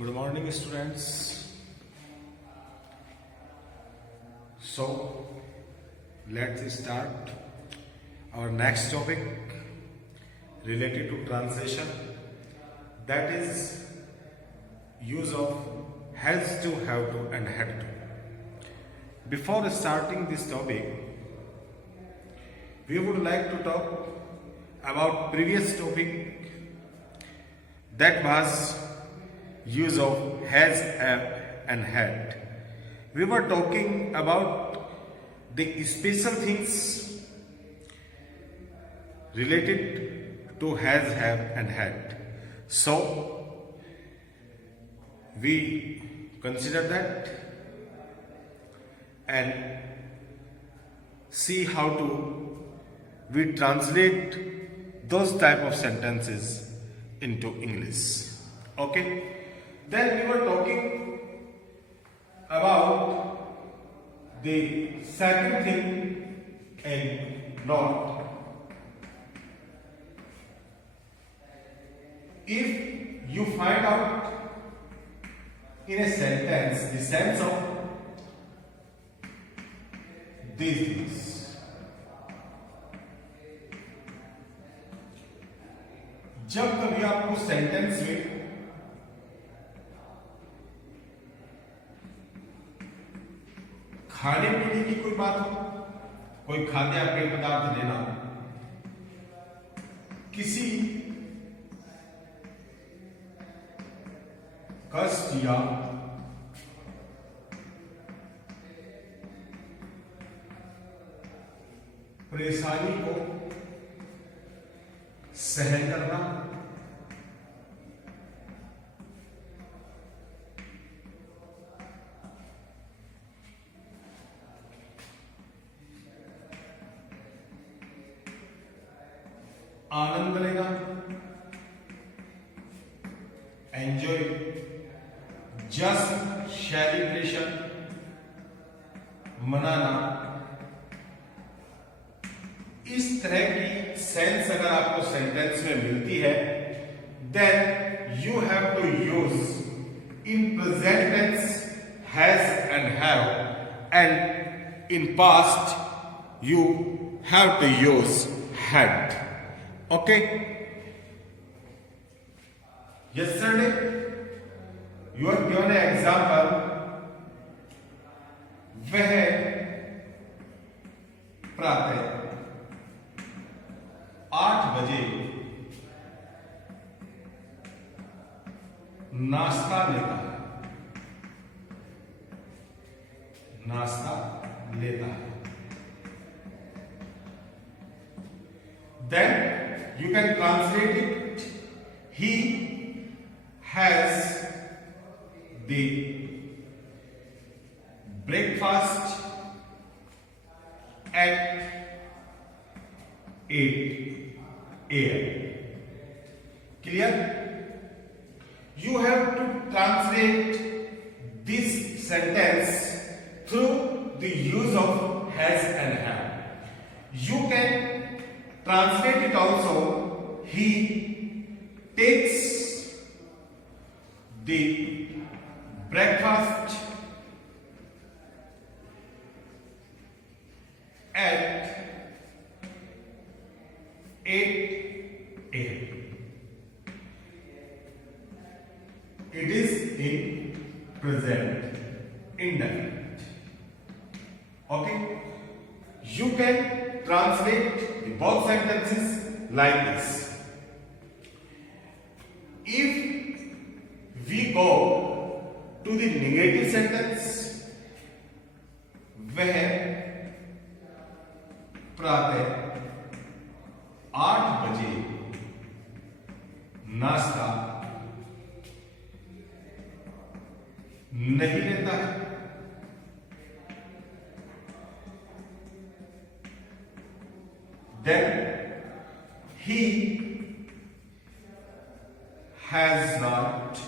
Good morning, students. So, let's start our next topic related to translation, that is use of has to, have to, and had to. Before starting this topic, we would like to talk about previous topic, that was use of has, have, and had. We were talking about the special things related to has, have, and had. So we consider that and see how to we translate those type of sentences into English. Okay. Then we were talking about the second thing in not. If you find out in a sentence the sense of these things, जब कभी आपको sentence में खाने पीने की कोई बात हो, कोई खाद्य पेय पदार्थ देना, किसी कष्ट या परेशानी को सहन करना, आनंद लेना, एंजॉय, जस्ट सेलिब्रेशन, मनाना, इस तरह की सेंस अगर आपको सेंटेंस में मिलती है, then you have to use in present tense has and have, and in past you have to use had. Okay. Yesterday you are given an example. वह प्रातः 8 बजे नाश्ता लेता है. नाश्ता लेता है. Then you can translate it. He has the breakfast at 8 a.m. Clear? You have to translate this sentence through the use of has and have. You can translate it also. He takes the breakfast at 8 a.m. It is in present indefinite. Okay. You can translate both sentences like this. If we go to the negative sentence, वह प्रातः 8 बजे नाश्ता नहीं लेता है. Then he has not.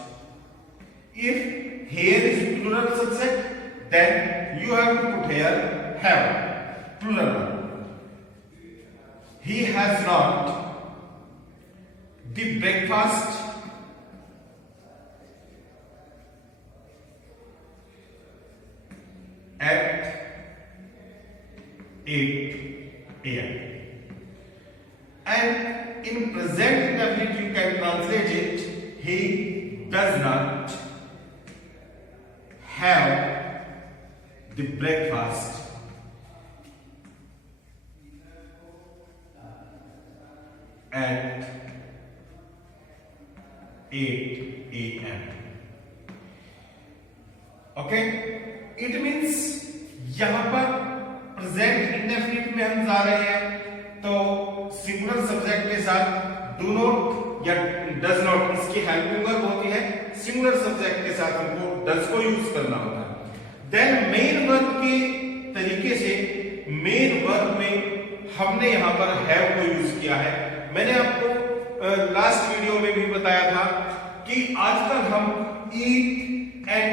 If here is plural subject, then you have to put here have, plural. He has not the breakfast 8 a.m. And in present indefinite you can translate it, he does not have the breakfast at 8 a.m. Okay, it means यहां पर present indefinite में हम जा रहे हैं तो singular subject के साथ डू नॉट या डज नॉट इसकी हेल्पिंग वर्ब होती है, सिंगुलर सब्जेक्ट के साथ हमको डज को यूज करना होता है। देन मेन वर्ब के तरीके से मेन वर्ब में हमने यहां पर हैव को यूज किया है। मैंने आपको लास्ट वीडियो में भी बताया था कि आजकल हम ईट एंड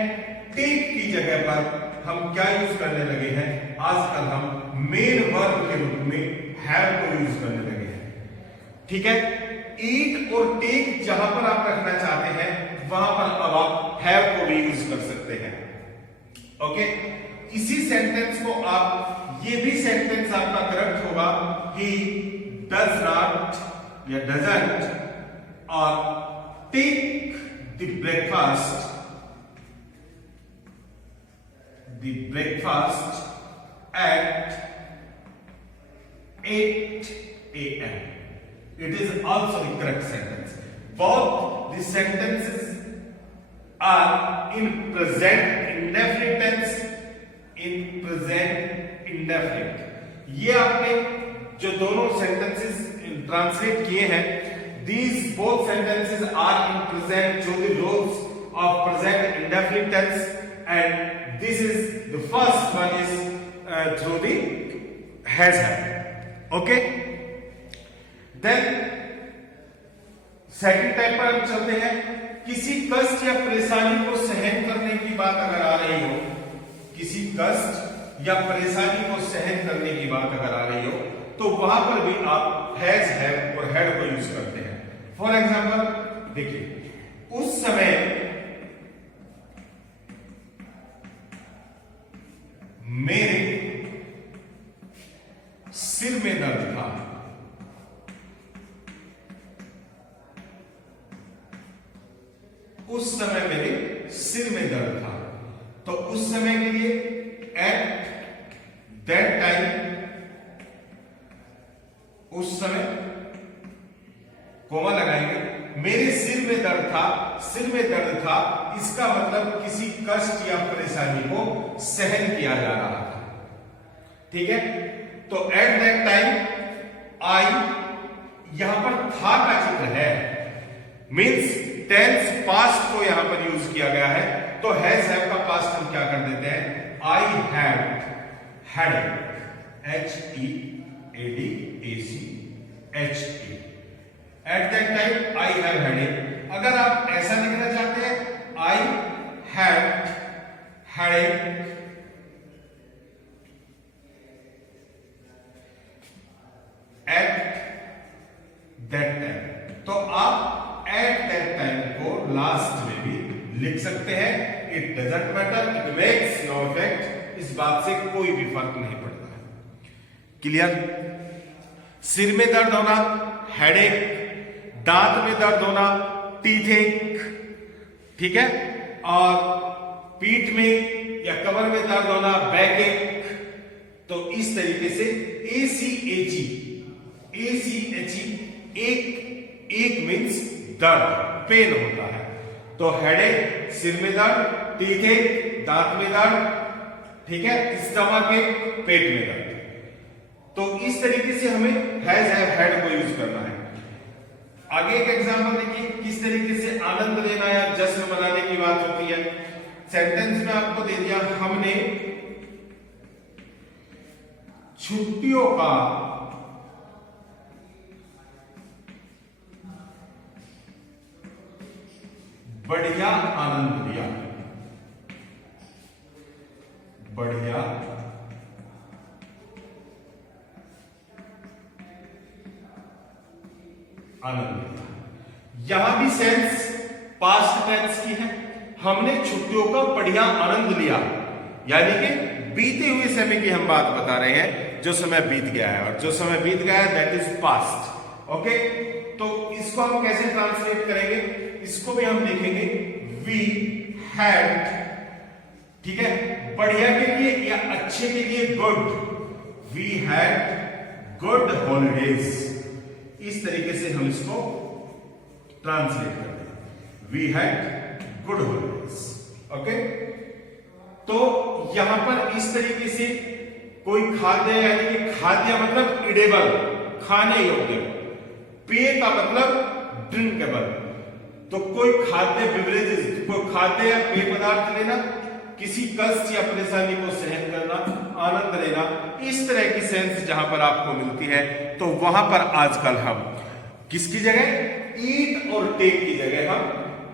टेक की जगह पर हम क्या यूज करने लगे हैं, आजकल हम मेन वर्ब के रूप में हैव को यूज करने लगे हैं। ठीक है, ईट और टेक जहां पर आप रखना चाहते हैं वहां पर अब आप हैव को भी यूज कर सकते हैं। ओके, इसी सेंटेंस को आप, ये भी सेंटेंस आपका करेक्ट होगा, ही डज नॉट या डजंट और take the breakfast at 8 a.m. It is also the correct sentence. Both the sentences are in present indefinite tense. In present indefinite. ये आपने जो दोनों sentences translate किए हैं, these both sentences are in present, जो the roles of present indefinite tense, and this is the first one is through the has have. Okay, then second type पर हम चलते हैं। किसी कष्ट या परेशानी को सहन करने की बात अगर आ रही हो, किसी कष्ट या परेशानी को सहन करने की बात अगर आ रही हो तो वहां पर भी आप हैज हैव और हैड को यूज करते हैं। फॉर एग्जाम्पल देखिए, उस समय मेरे सिर में दर्द था। उस समय मेरे सिर में दर्द था, तो उस समय के लिए एट दैट टाइम, उस समय कोमा लगाएंगे, मेरे सिर में दर्द था, सिर में दर्द था, इसका मतलब किसी कष्ट या परेशानी को सहन किया जा रहा था। ठीक है, तो एट दैट टाइम आई, यहां पर था का जिक्र है, मींस टेंस पास्ट को यहां पर यूज किया गया है, तो हैज हैव का पास्ट हम क्या कर देते हैं, I had headache, HEADACHE, at that time I have headache. अगर आप ऐसा लिखना चाहते हैं, I had headache at that time, तो आप एट दैट टाइम को लास्ट में भी लिख सकते हैं। It doesn't matter, it makes no effect, इस बात से कोई भी फर्क नहीं पड़ता है। क्लियर? सिर में दर्द होना हेडेक, दांत में दर्द होना टीथेक, ठीक है, और पीठ में या कमर में दर्द होना बैकएक। तो इस तरीके से ACHE, एक मीन्स दर्द, पेन होता है। तो हेडेक सिर में दर्द, टीथेक दांत में दर्द, ठीक है, स्टमक एक पेट में दर्द। तो इस तरीके से हमें हैज हैव हैड को यूज करना है। आगे एक एग्जांपल देखिए, किस तरीके से आनंद लेना या जश्न मनाने की बात होती है। सेंटेंस में आपको दे दिया, हमने छुट्टियों का बढ़िया आनंद लिया, बढ़िया आनंद लिया। यहां भी सेंस पास्ट टेंस की है, हमने छुट्टियों का बढ़िया आनंद लिया, यानी कि बीते हुए समय की हम बात बता रहे हैं। जो समय बीत गया है, और जो समय बीत गया है दैट इज पास्ट। ओके, तो इसको हम कैसे ट्रांसलेट करेंगे, इसको भी हम देखेंगे। वी हैड, ठीक है, बढ़िया के लिए या अच्छे के लिए good, we had good holidays, इस तरीके से हम इसको ट्रांसलेट करते हैं, we had good holidays. Okay, तो यहां पर इस तरीके से कोई खाद्य, यानी कि खाद्य मतलब इडेबल, खाने योग्य, पेय का मतलब ड्रिंकेबल, तो कोई खाद्य बिवरेजेस, कोई खाद्य या पेय पदार्थ लेना, किसी कष्ट या परेशानी को सहन करना, आनंद लेना, इस तरह की सेंस जहां पर आपको मिलती है, तो वहां पर आजकल हम किसकी जगह, ईट और टेक की जगह हम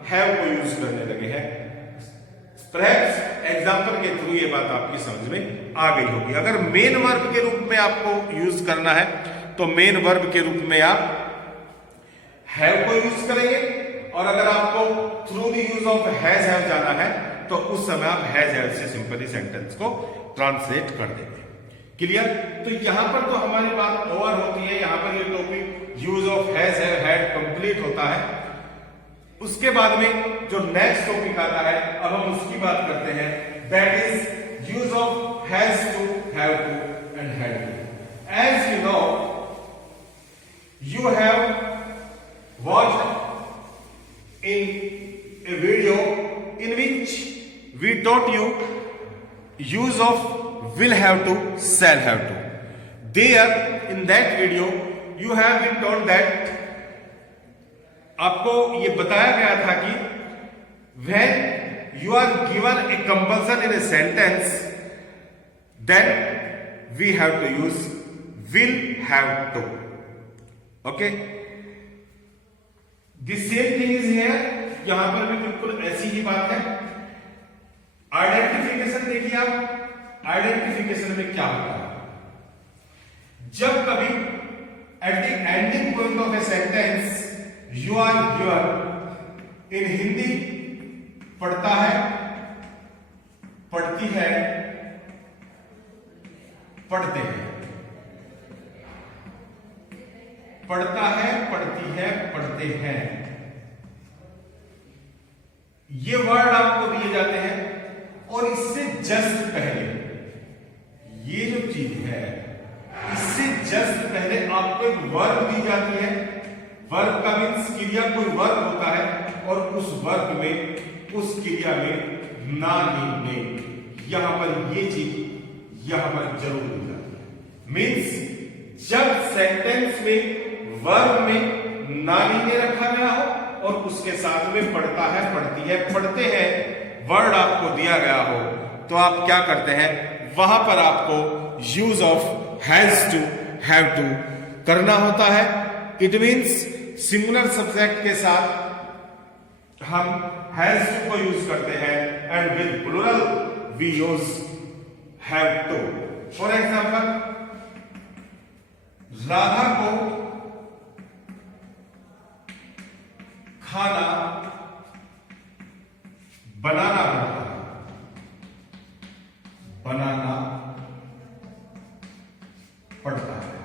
हैव को यूज करने लगे हैं। एग्जाम्पल के थ्रू ये बात आपकी समझ में आ गई होगी। अगर मेन वर्ब के रूप में आपको यूज करना है तो मेन वर्ब के रूप में आप हैव को यूज करेंगे, और अगर आपको through the use of has have जाना है तो उस समय आप हैज हैव से सिंपली सेंटेंस को ट्रांसलेट कर देंगे। क्लियर? तो यहां पर तो हमारी बात ओवर होती है, यहां पर ये topic use of has have had complete होता है। उसके बाद में जो नेक्स्ट टॉपिक आता है, अब हम उसकी बात करते हैं, that is use of has to, have to and had to. As you know, you have watched in a video in which we taught you use of will have to, shall have to. There in that video you have been told that, आपको ये बताया गया था कि when you are given a compulsion in a sentence then we have to use will have to. Okay, the same thing is here, यहां पर भी बिल्कुल ऐसी ही बात है। आइडेंटिफिकेशन देखिए आप, आइडेंटिफिकेशन में क्या होता है, जब कभी at the ending point of a sentence you are given in Hindi पढ़ता है, पढ़ती है, पढ़ते हैं, पढ़ता है, पढ़ती है, पढ़ते हैं, ये वर्ड आपको दिए जाते हैं। और इससे जस्ट पहले ये जो चीज है, इससे जस्ट पहले आपको एक वर्ब दी जाती है। वर्ब का मीन्स क्रिया, कोई वर्ब होता है और उस वर्ब में, उस क्रिया में ना ने, यहां पर ये चीज यहां पर जरूर दी जाती है। मीन्स जब सेंटेंस में वर्ब में नानी ने रखा गया हो और उसके साथ में पढ़ता है, पढ़ती है, पढ़ते हैं वर्ड आपको दिया गया हो, तो आप क्या करते हैं, वहां पर आपको use of has to, have to करना होता है। इट मीन्स सिंगुलर सब्जेक्ट के साथ हम हैज टू को यूज करते हैं, and with plural we use have to. For example, Radha को खाना बनाना पड़ता है, बनाना पड़ता है,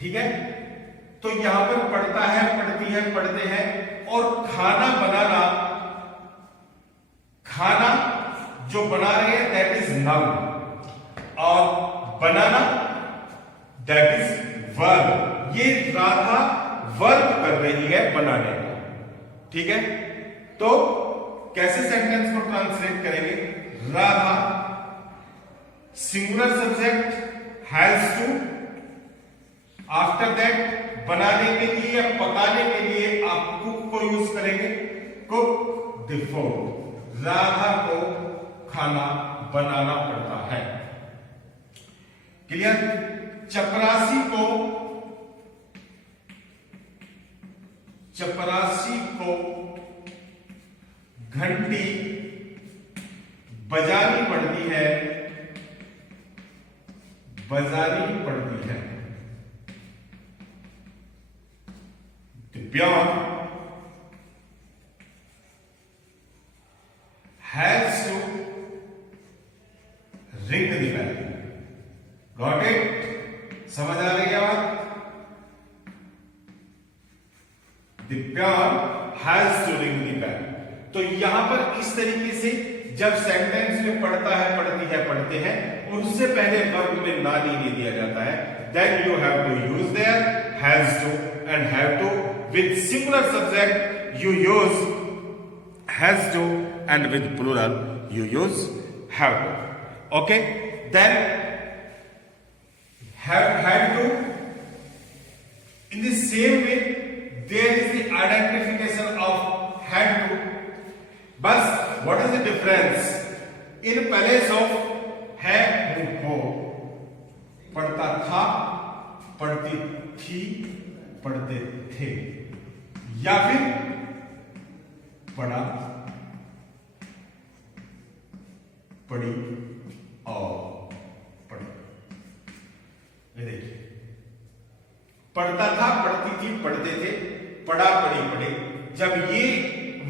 ठीक है। तो यहां पर पढ़ता है, पढ़ती है, पढ़ते हैं, और खाना बनाना, खाना जो बना रहे हैं दैट इज नाउन, और बनाना दैट इज वर्ब। ये राधा वर्ब कर रही है बनाने का, ठीक है। तो कैसे सेंटेंस को ट्रांसलेट करेंगे, Radha singular subject has to, after that बनाने के लिए या पकाने के लिए आप कुक को यूज करेंगे, कुक द फूड। राधा को खाना बनाना पड़ता है। क्लियर? चपरासी को घंटी बजानी पड़ती है, बजानी पड़ती है। Divyang has to ring the bell, the peon has to ring the bell। तो यहां पर इस तरीके से जब सेंटेंस में पढ़ता है, पढ़ती है, पढ़ते हैं और उससे पहले वर्ब में ना नहीं दिया जाता है, then you have to use there has to and have to। with singular subject you use has to and with plural you use have to। okay, then have had to, in the same way there is the identification of had to, but what is the difference? in place of है हो, पढ़ता था, पढ़ती थी, पढ़ते थे, या फिर पढ़ा, पढ़ी और पढ़े। ये देखिए, पढ़ता था, पढ़ती थी, पढ़ते थे, पढ़ा, पढ़ी, पढ़े। जब ये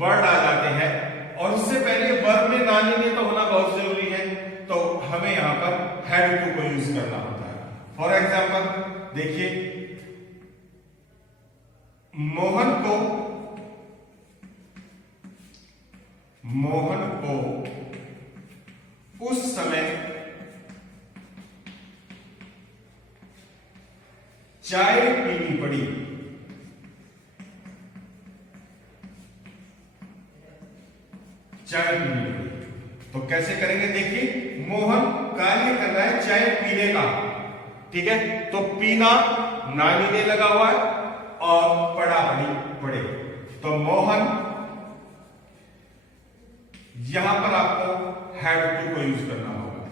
वर्ड आ जाते हैं और उससे पहले वर्ब में ना लेने तो होना बहुत जरूरी है, तो हमें यहां पर हैड टू को यूज करना होता है। फॉर एग्जाम्पल देखिए, मोहन को उस समय चाय पीनी पड़ी। चाय पीनी पड़ी तो कैसे करेंगे? देखिए, मोहन कार्य कर रहा है चाय पीने का, ठीक है, तो पीना नानी ने लगा हुआ है और पढ़ा, पढ़ी, पढ़े, तो मोहन, यहां पर आपको हैड टू को यूज करना होगा।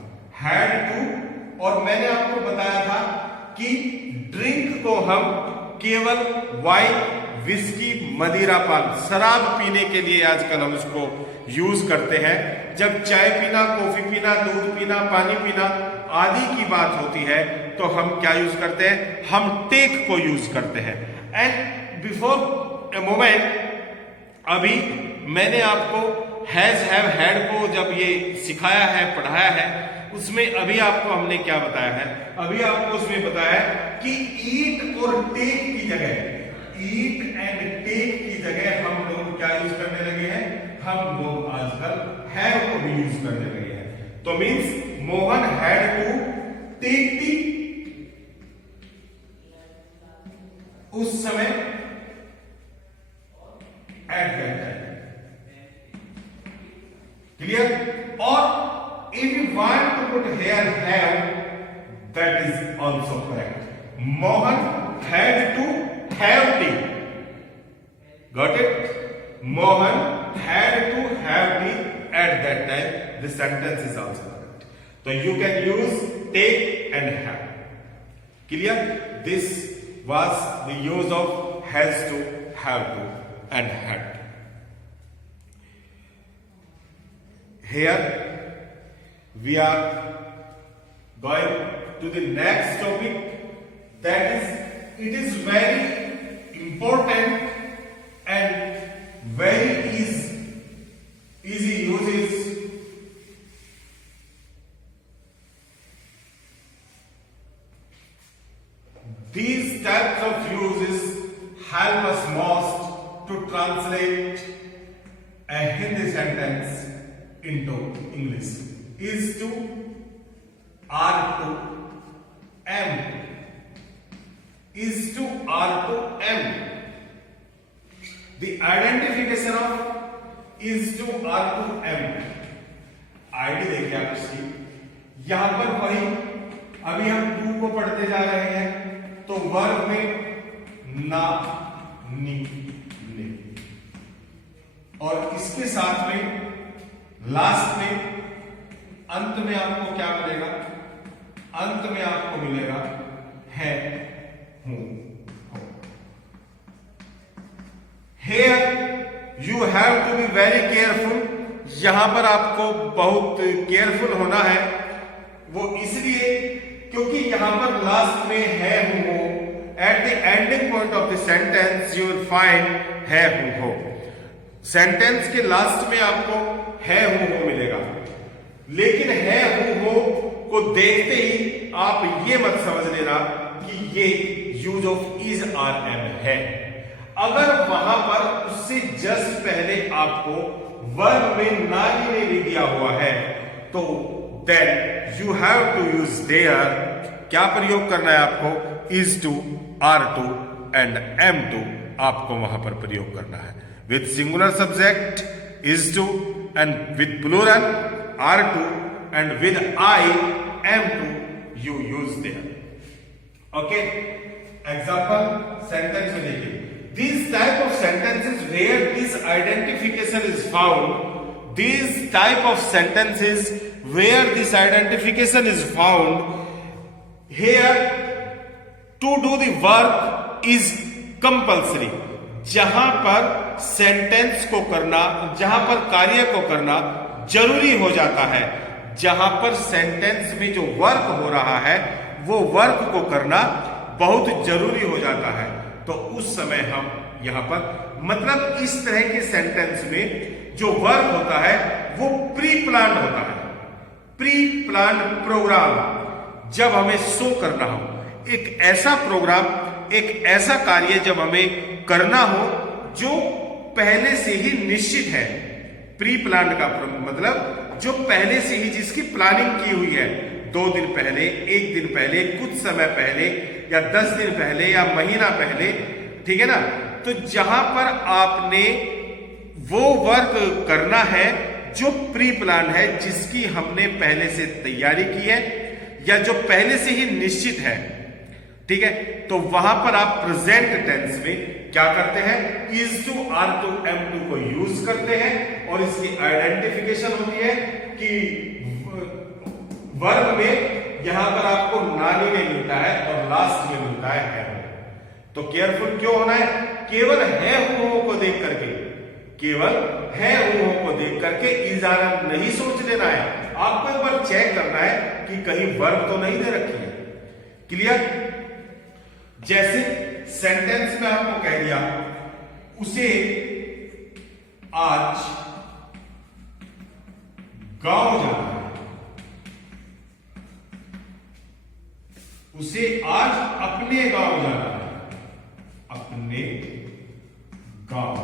हैड टू, और मैंने आपको बताया था कि ड्रिंक को हम केवल वाइन, विस्की, मदिरा पान, शराब पीने के लिए आजकल हम इसको यूज करते हैं। जब चाय पीना, कॉफी पीना, दूध पीना, पानी पीना आदि की बात होती है तो हम क्या यूज करते हैं? हम टेक को यूज करते हैं। एंड बिफोर ए मोमेंट अभी मैंने आपको हैज, हैव, हैड को जब ये सिखाया है, पढ़ाया है, उसमें अभी आपको हमने क्या बताया है? अभी आपको उसमें बताया है कि ईट और टेक की जगह, ईट एंड टेक की जगह हम लोग क्या यूज करने लगे हैं? हम लोग आजकल हैव को भी यूज करने लगे हैं। तो means Mohan had to take tea, उस समय, एट दैट टाइम। क्लियर? और if you want to put here have, that is also correct। Mohan had to have tea। Got it? Mohan had to have tea at that time। The sentence is also correct। So you can use take and have। Clear? This was the use of has to, have to and had to। Here we are going to the next topic, that is, it is very important and very easy uses these types of uses help us most to translate a Hindi sentence into English। is to, are to, am, is to, are to, am। The identification of is to, are to, am। ID देखिए आप इसकी, यहां पर वही अभी हम to को पढ़ते जा रहे हैं, तो वर्ब में ना, नी, ने, और इसके साथ में लास्ट में, अंत में आपको क्या मिलेगा? अंत में आपको मिलेगा है, हूं, हो। Here you have to be very careful। यहां पर आपको बहुत केयरफुल होना है। वो इसलिए क्योंकि यहां पर लास्ट में है, हूं, हो। Eight the ending point of the sentence you will find है, हूं, हो। सेंटेंस के लास्ट में आपको है, हूं, हो मिलेगा, लेकिन है, हूं, हो को देखते ही आप ये मत समझ लेना कि ये use of is, are, am है। अगर वहां पर उससे जस्ट पहले आपको वर्ब में नानी ने भी दिया हुआ है तो then you have to use there. क्या प्रयोग करना है आपको? Is to, are to and am to आपको वहां पर प्रयोग करना है। With singular subject is to and with plural are to and with I am to you use there. Okay, example sentence में देखिए। These type of sentences where this identification is found, these type of sentences where this identification is found, here to do the work is compulsory। जहां पर sentence को करना, जहां पर कार्य को करना जरूरी हो जाता है, जहां पर सेंटेंस में जो वर्क हो रहा है वो वर्क को करना बहुत जरूरी हो जाता है, तो उस समय हम यहां पर मतलब इस तरह के सेंटेंस में जो वर्क होता है वो प्री प्लान होता है। प्री प्लान प्रोग्राम जब हमें शो करना हो, एक ऐसा प्रोग्राम, एक ऐसा कार्य जब हमें करना हो जो पहले से ही निश्चित है। प्री प्लान का मतलब जो पहले से ही जिसकी प्लानिंग की हुई है, 2 दिन पहले, 1 दिन पहले, कुछ समय पहले या 10 दिन पहले या महीना पहले, ठीक है ना। तो जहां पर आपने वो वर्क करना है जो प्री प्लान है, जिसकी हमने पहले से तैयारी की है या जो पहले से ही निश्चित है, ठीक है, तो वहां पर आप प्रेजेंट टेंस में क्या करते हैं? Is to, are to, am to को यूज करते हैं और इसकी आइडेंटिफिकेशन होती है कि वर्ब में यहां पर आपको नानी में मिलता है और लास्ट में मिलता है। तो केयरफुल क्यों होना है? केवल है हुओं को देख करके, केवल है हुओं को देख करके इजारा नहीं सोच लेना है। आपको एक बार चेक करना है कि कहीं वर्ब तो नहीं दे रखी है। क्लियर? जैसे सेंटेंस में आपको कह दिया उसे आज गांव जाना है, उसे आज अपने गांव जाना है, अपने गांव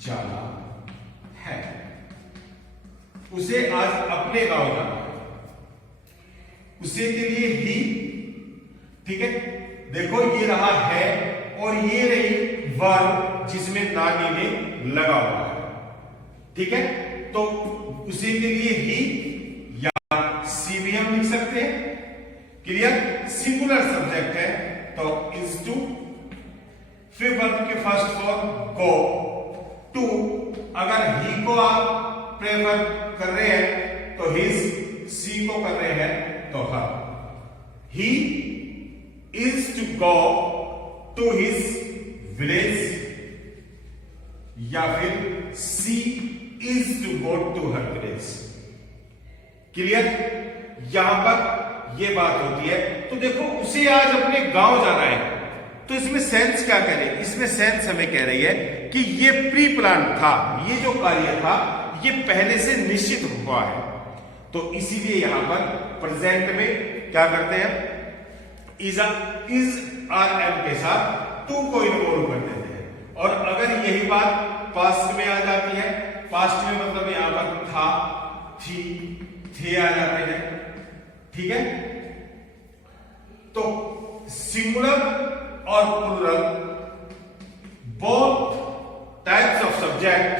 जाना है, उसे आज अपने गांव जाना है। उसे के लिए ही, ठीक है, देखो ये रहा है और ये रही वर्ब जिसमें नानी ने लगा हुआ है, ठीक है। तो उसी के लिए ही या सी भी हम लिख सकते हैं। क्लियर? सिंगुलर सब्जेक्ट है तो इज टू, फिर वर्ब के फर्स्ट फॉर्म गो, टू। अगर ही को आप प्रेफर कर रहे हैं तो हिज, सी को कर रहे हैं तो हर। ही is to go to his village या फिर she is to go to her village। Clear? यहां पर यह बात होती है। तो देखो उसे आज अपने गांव जाना है, तो इसमें सेंस क्या कह रही है? इसमें सेंस हमें कह रही है कि ये प्री प्लान था, ये जो कार्य था ये पहले से निश्चित हुआ है। तो इसीलिए यहां पर प्रेजेंट में क्या करते हैं? इज आर एम के साथ टू को इन्वॉल्व कर देते हैं। और अगर यही बात पास्ट में आ जाती है, पास्ट में मतलब यहां पर था, थी, थे आ जाते हैं, ठीक है। तो सिंगुलर और plural both types of subject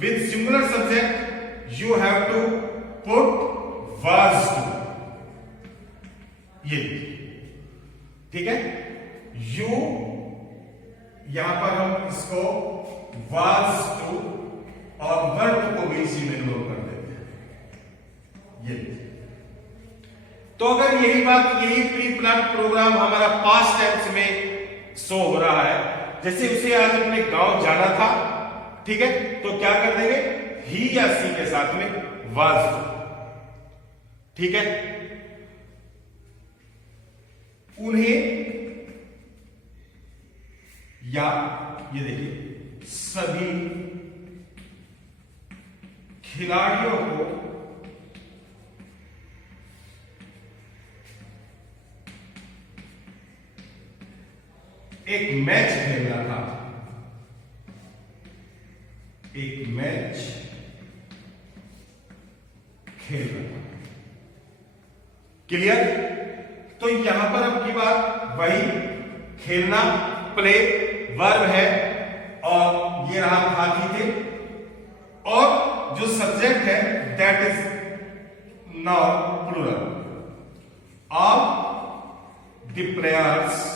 with singular subject you have to put was to, ये ठीक है। यू यहां पर हम इसको वाज टू और वर्ब को भी इसी में इन्वॉल्व कर देते हैं, ये। तो अगर यही बात, यही प्री प्लान प्रोग्राम हमारा पास्ट टेंस में शो हो रहा है, जैसे उसे आज अपने गांव जाना था, ठीक है, तो क्या कर देंगे? ही या सी के साथ में वाज टू, ठीक है। उन्हें या ये देखिए सभी खिलाड़ियों को एक मैच खेलना था, एक मैच खेलना था। क्लियर? तो यहां पर अब की बात वही खेलना, प्ले वर्ब है, और ये रहा था की थे, और जो सब्जेक्ट है that is now plural of the players.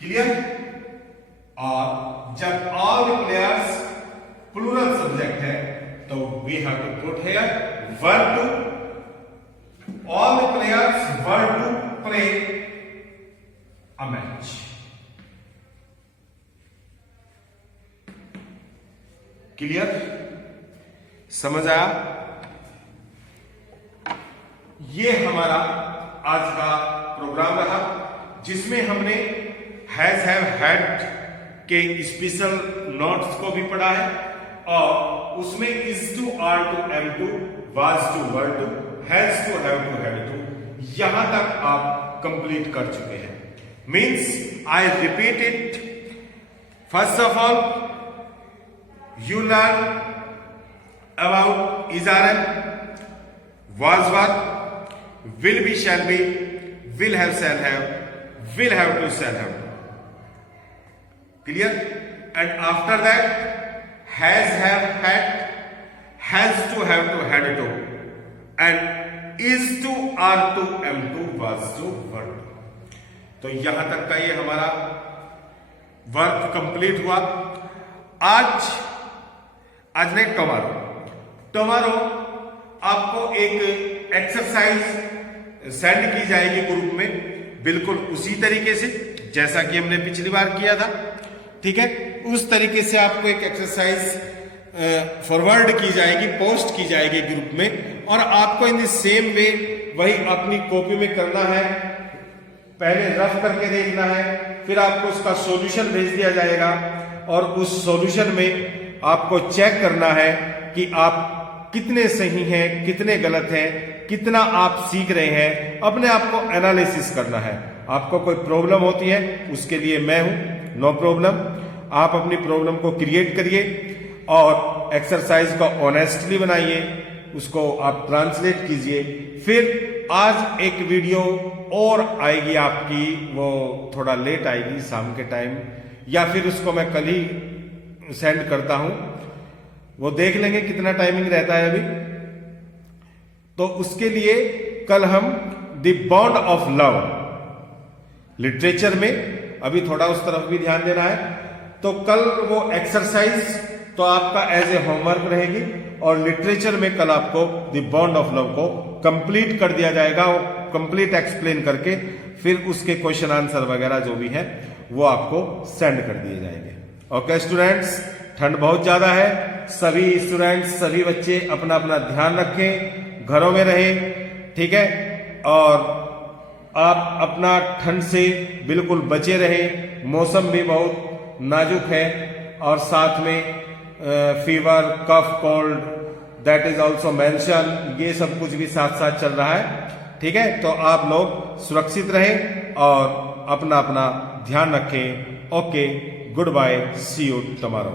Clear? और जब all the players plural subject है तो we have to put here verb to, all the players verb to play a match. Clear? समझ आया? ये हमारा आज का प्रोग्राम रहा, जिसमें हमने हैज हैव हैड के स्पेशल नोट्स को भी पढ़ा है, और उसमें is to, are to, am to, was to, were to, has to, have to, had to, यहां तक आप कंप्लीट कर चुके हैं। Means I repeat it. First of all you learn about is are, was were, will be shall be, will have shall have, will have to shall have. Clear? And after that has have had, has to have to had to, and is to, are to, am to, was to, were to. तो यहां तक का ये हमारा work complete हुआ। आज नहीं, tomorrow आपको एक एक्सरसाइज सेंड की जाएगी ग्रुप में, बिल्कुल उसी तरीके से जैसा कि हमने पिछली बार किया था। ठीक है? उस तरीके से आपको एक एक्सरसाइज फॉरवर्ड की जाएगी, पोस्ट की जाएगी ग्रुप में, और आपको इन द सेम वे वही अपनी कॉपी में करना है। पहले रफ करके देखना है, फिर आपको उसका सॉल्यूशन भेज दिया जाएगा, और उस सॉल्यूशन में आपको चेक करना है कि आप कितने सही हैं, कितने गलत हैं, कितना आप सीख रहे हैं। अपने आप को एनालिसिस करना है। आपको कोई प्रॉब्लम होती है, उसके लिए मैं हूं, नो प्रॉब्लम। आप अपनी प्रॉब्लम को क्रिएट करिए और एक्सरसाइज को ऑनेस्टली बनाइए, उसको आप ट्रांसलेट कीजिए। फिर आज एक वीडियो और आएगी आपकी, वो थोड़ा लेट आएगी, शाम के टाइम, या फिर उसको मैं कल ही सेंड करता हूं, वो देख लेंगे कितना टाइमिंग रहता है अभी। तो उसके लिए कल हम the bond of love literature में, अभी थोड़ा उस तरफ भी ध्यान देना है, तो कल वो एक्सरसाइज तो आपका एज ए होमवर्क रहेगी, और लिटरेचर में कल आपको द बॉन्ड ऑफ लव को कंप्लीट कर दिया जाएगा, वो कंप्लीट एक्सप्लेन करके फिर उसके क्वेश्चन आंसर वगैरह जो भी है वो आपको सेंड कर दिए जाएंगे। ओके स्टूडेंट्स, ठंड बहुत ज्यादा है, सभी स्टूडेंट्स, सभी बच्चे अपना अपना ध्यान रखें, घरों में रहें। ठीक है? और आप अपना ठंड से बिल्कुल बचे रहें। मौसम भी बहुत नाजुक है, और साथ में fever, cough, cold, that is also mention, ये सब कुछ भी साथ साथ चल रहा है। ठीक है? तो आप लोग सुरक्षित रहें और अपना अपना ध्यान रखें। Okay, good bye, see you tomorrow.